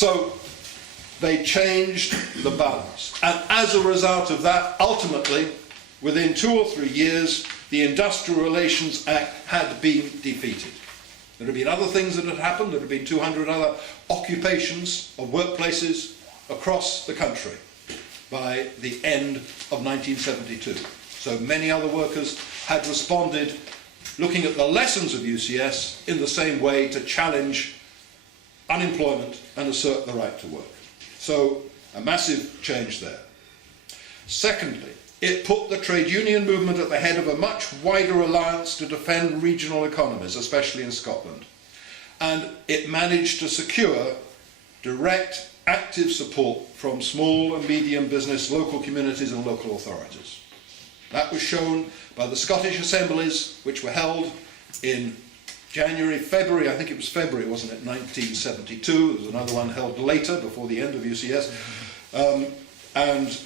So they changed the balance. And as a result of that, ultimately, within 2 or 3 years, the Industrial Relations Act had been defeated. There had been other things that had happened. There had been 200 other occupations of workplaces across the country by the end of 1972. So many other workers had responded, looking at the lessons of UCS in the same way to challenge unemployment and assert the right to work. So a massive change there. Secondly, it put the trade union movement at the head of a much wider alliance to defend regional economies, especially in Scotland. And it managed to secure direct, active support from small and medium business, local communities and local authorities. That was shown by the Scottish assemblies, which were held in January, February, I think it was February, wasn't it, 1972. There was another one held later, before the end of UCS. And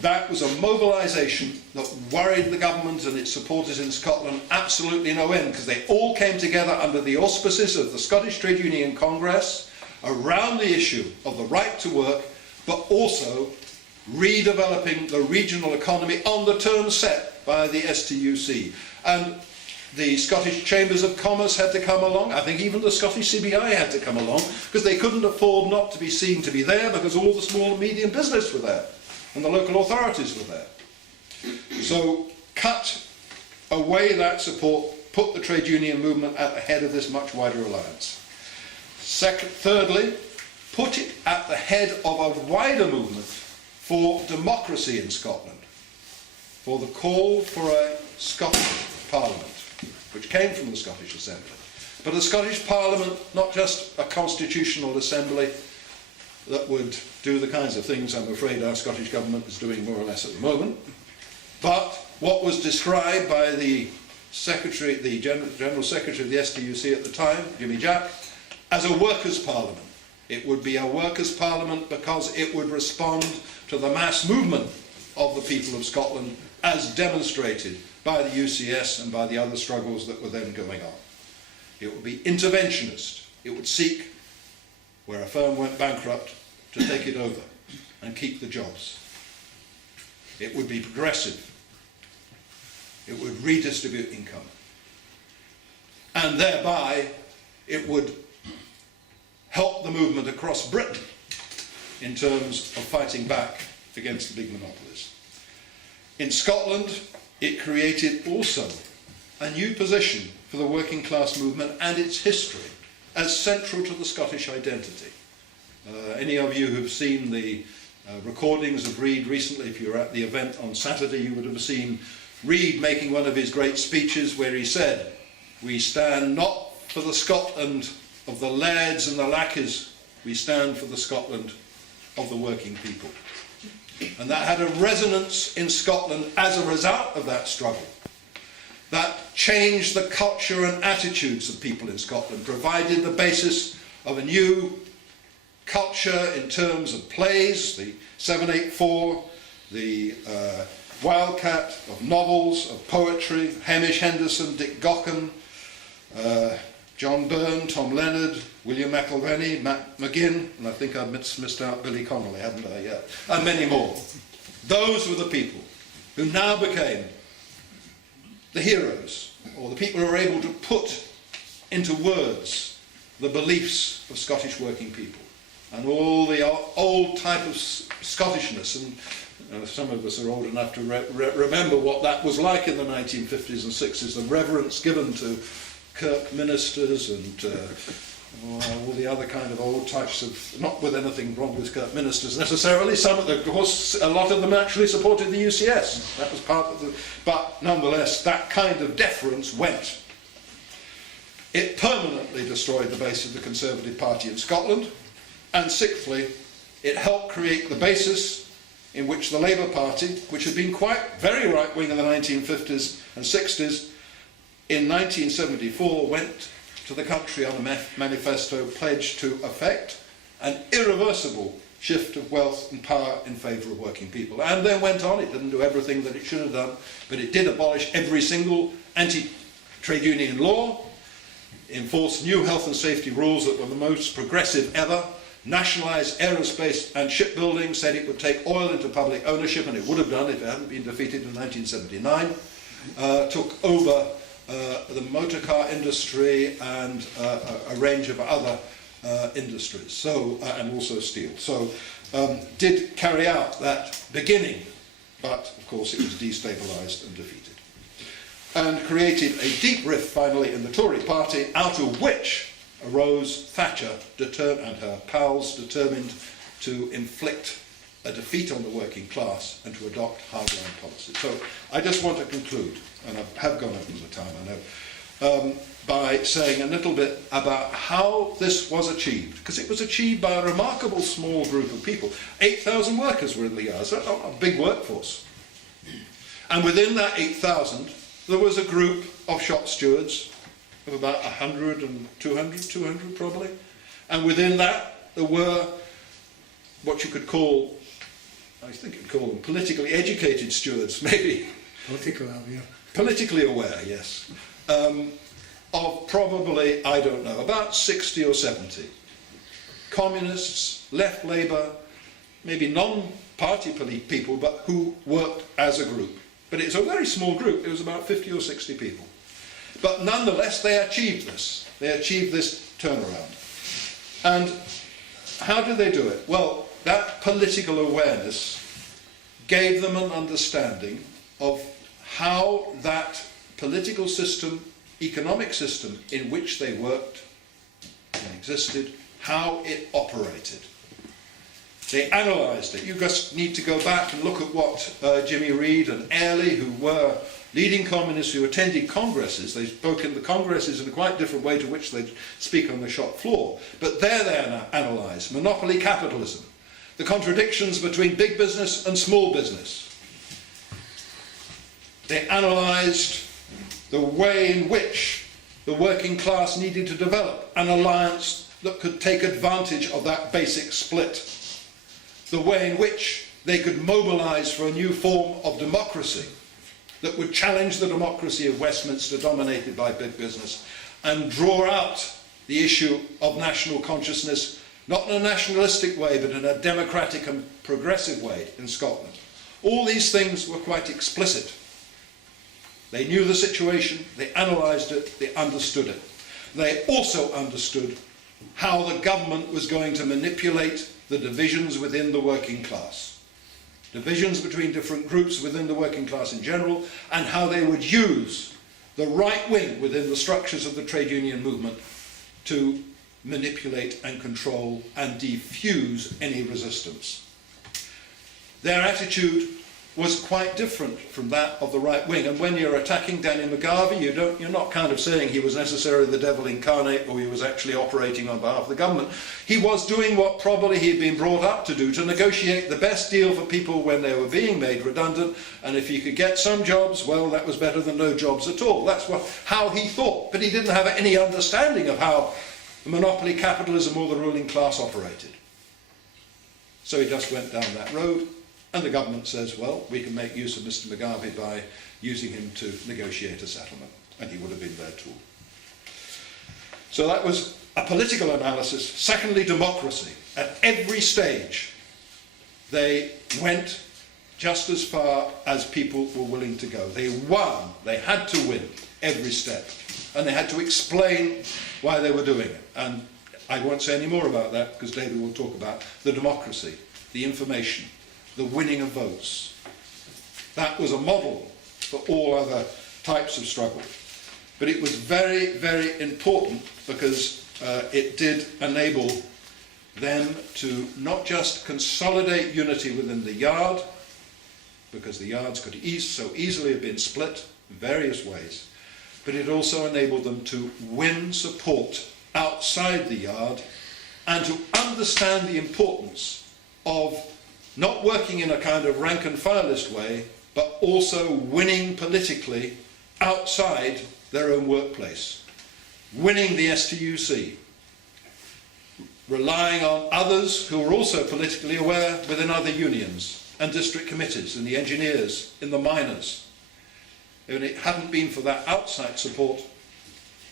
that was a mobilisation that worried the government and its supporters in Scotland absolutely no end, because they all came together under the auspices of the Scottish Trade Union Congress around the issue of the right to work, but also redeveloping the regional economy on the terms set by the STUC. And the Scottish Chambers of Commerce had to come along. I think even the Scottish CBI had to come along, because they couldn't afford not to be seen to be there, because all the small and medium business were there and the local authorities were there. So cut away that support, put the trade union movement at the head of this much wider alliance. Thirdly, put it at the head of a wider movement for democracy in Scotland, for the call for a Scottish Parliament, which came from the Scottish Assembly. But a Scottish Parliament, not just a constitutional assembly that would do the kinds of things I'm afraid our Scottish Government is doing more or less at the moment, but what was described by the Secretary, the General Secretary of the STUC at the time, Jimmy Jack, as a workers' parliament. It would be a workers' parliament because it would respond to the mass movement of the people of Scotland as demonstrated by the UCS and by the other struggles that were then going on. It would be interventionist. It would seek, where a firm went bankrupt, to take it over and keep the jobs. It would be progressive. It would redistribute income. And thereby, it would help the movement across Britain in terms of fighting back against the big monopolies. In Scotland, it created also a new position for the working class movement and its history as central to the Scottish identity. Any of you who've seen the recordings of Reid recently, if you were at the event on Saturday, you would have seen Reid making one of his great speeches where he said, "We stand not for the Scotland of the lairds and the lackeys, we stand for the Scotland of the working people." And that had a resonance in Scotland as a result of that struggle. That changed the culture and attitudes of people in Scotland, provided the basis of a new culture in terms of plays, the 784, the Wildcat, of novels, of poetry, Hamish Henderson, Dick Gaughan, John Byrne, Tom Leonard, William McIlvenney, Matt McGinn, and I think I've missed out Billy Connolly, haven't I yet? And many more. Those were the people who now became the heroes, or the people who were able to put into words the beliefs of Scottish working people, and all the old type of Scottishness, and some of us are old enough to remember what that was like in the 1950s and 60s, the reverence given to Kirk ministers and all the other kind of old types of, not with anything wrong with Kirk ministers necessarily, some of them, of course, a lot of them actually supported the UCS. That was part of the, but nonetheless, that kind of deference went. It permanently destroyed the base of the Conservative Party in Scotland, and sixthly, it helped create the basis in which the Labour Party, which had been very right-wing in the 1950s and 60s, in 1974 went to the country on a manifesto pledged to effect an irreversible shift of wealth and power in favour of working people. And then went on, it didn't do everything that it should have done, but it did abolish every single anti-trade union law, enforced new health and safety rules that were the most progressive ever, nationalised aerospace and shipbuilding, said it would take oil into public ownership, and it would have done if it hadn't been defeated in 1979, took over the motor car industry and a range of other industries, and also steel. So did carry out that beginning, but of course it was destabilised and defeated. And created a deep rift finally in the Tory party, out of which arose Thatcher and her pals determined to inflict a defeat on the working class and to adopt hardline policies. So I just want to conclude, and I have gone over the time, I know, by saying a little bit about how this was achieved, because it was achieved by a remarkable small group of people. 8,000 workers were in the yards, a big workforce. And within that 8,000, there was a group of shop stewards of about 100 and 200 probably. And within that, there were what you could call, I think you'd call them politically educated stewards, maybe. Politically aware, yes. Of probably, I don't know, about 60 or 70. Communists, left Labour, maybe non-party people, but who worked as a group. But it's a very small group, it was about 50 or 60 people. But nonetheless, they achieved this. They achieved this turnaround. And how did they do it? Well, that political awareness gave them an understanding of how that political system, economic system in which they worked and existed, how it operated. They analysed it. You just need to go back and look at what Jimmy Reid and Airlie, who were leading communists who attended congresses, they spoke in the congresses in a quite different way to which they speak on the shop floor. But there they analysed monopoly capitalism, the contradictions between big business and small business. They analysed the way in which the working class needed to develop an alliance that could take advantage of that basic split, the way in which they could mobilise for a new form of democracy that would challenge the democracy of Westminster dominated by big business and draw out the issue of national consciousness, not in a nationalistic way, but in a democratic and progressive way in Scotland. All these things were quite explicit. They knew the situation, they analysed it, they understood it. They also understood how the government was going to manipulate the divisions within the working class. Divisions between different groups within the working class in general, and how they would use the right wing within the structures of the trade union movement to manipulate and control and defuse any resistance. Their attitude was quite different from that of the right wing, and when you're attacking Danny McGarvey, you're not kind of saying he was necessarily the devil incarnate or he was actually operating on behalf of the government. He was doing what probably he had been brought up to do, to negotiate the best deal for people when they were being made redundant, and if he could get some jobs, well, that was better than no jobs at all. That's how he thought, but he didn't have any understanding of how monopoly capitalism or the ruling class operated. So he just went down that road. And the government says, well, we can make use of Mr. McGarvey by using him to negotiate a settlement. And he would have been their tool. So that was a political analysis. Secondly, democracy. At every stage, they went just as far as people were willing to go. They won. They had to win every step. And they had to explain why they were doing it. And I won't say any more about that, because David will talk about the democracy, the information, the winning of votes. That was a model for all other types of struggle. But it was very, very important because it did enable them to not just consolidate unity within the yard, because the yards could so easily have been split in various ways, but it also enabled them to win support outside the yard and to understand the importance of not working in a kind of rank and filist way, but also winning politically outside their own workplace. Winning the STUC. Relying on others who were also politically aware within other unions and district committees, in the engineers, in the miners. If it hadn't been for that outside support,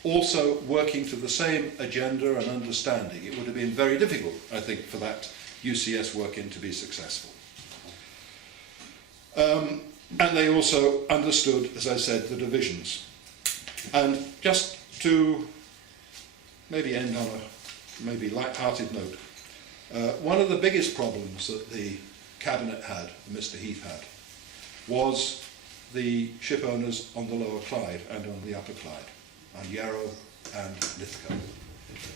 also working to the same agenda and understanding, it would have been very difficult, I think, for that UCS Work In to be successful. And they also understood, as I said, the divisions. And just to maybe end on a maybe light-hearted note, one of the biggest problems that the Cabinet had, Mr. Heath had, was the ship owners on the Lower Clyde and on the Upper Clyde, on Yarrow and Lithgow,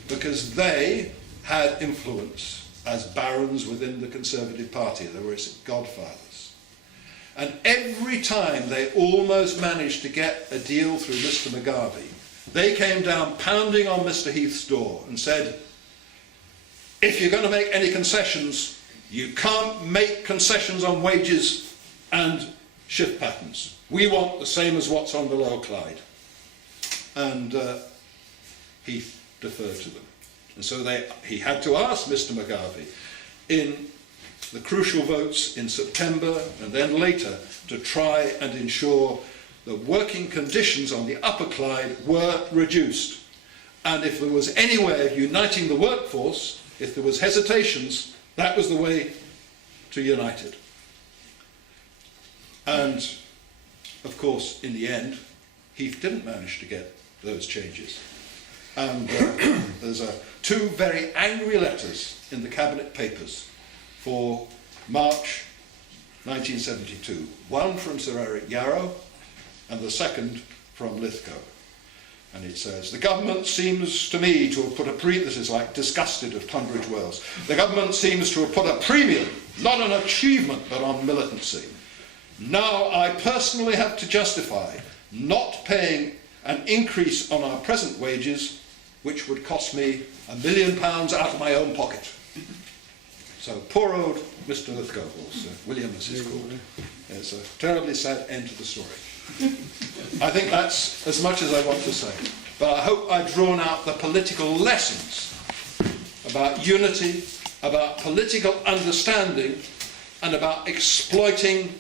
because they had influence as barons within the Conservative Party. They were its godfathers. And every time they almost managed to get a deal through Mr. McGarvey, they came down pounding on Mr. Heath's door and said, if you're going to make any concessions, you can't make concessions on wages and shift patterns. We want the same as what's on the Lower Clyde. And Heath deferred to them. And so he had to ask Mr. McGarvey in the crucial votes in September and then later to try and ensure that working conditions on the Upper Clyde were reduced. And if there was any way of uniting the workforce, if there was hesitations, that was the way to unite it. And, of course, in the end, Heath didn't manage to get those changes. And there's two very angry letters in the Cabinet papers for March 1972. One from Sir Eric Yarrow and the second from Lithgow. And it says, the government seems to me to have put a this is like disgusted of Tunbridge Wells. The government seems to have put a premium, not on achievement, but on militancy. Now I personally have to justify not paying an increase on our present wages, which would cost me £1 million out of my own pocket. So poor old Mr. Lithgow, or Sir William as he's called. It's a terribly sad end to the story. I think that's as much as I want to say. But I hope I've drawn out the political lessons about unity, about political understanding, and about exploiting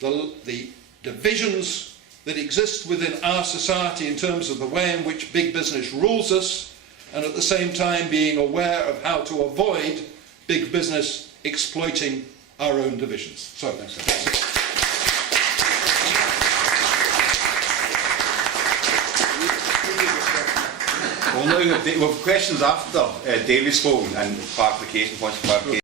the divisions that exist within our society in terms of the way in which big business rules us, and at the same time being aware of how to avoid big business exploiting our own divisions. So, thanks. Well, now we have questions after David's spoken and clarification, points of clarification.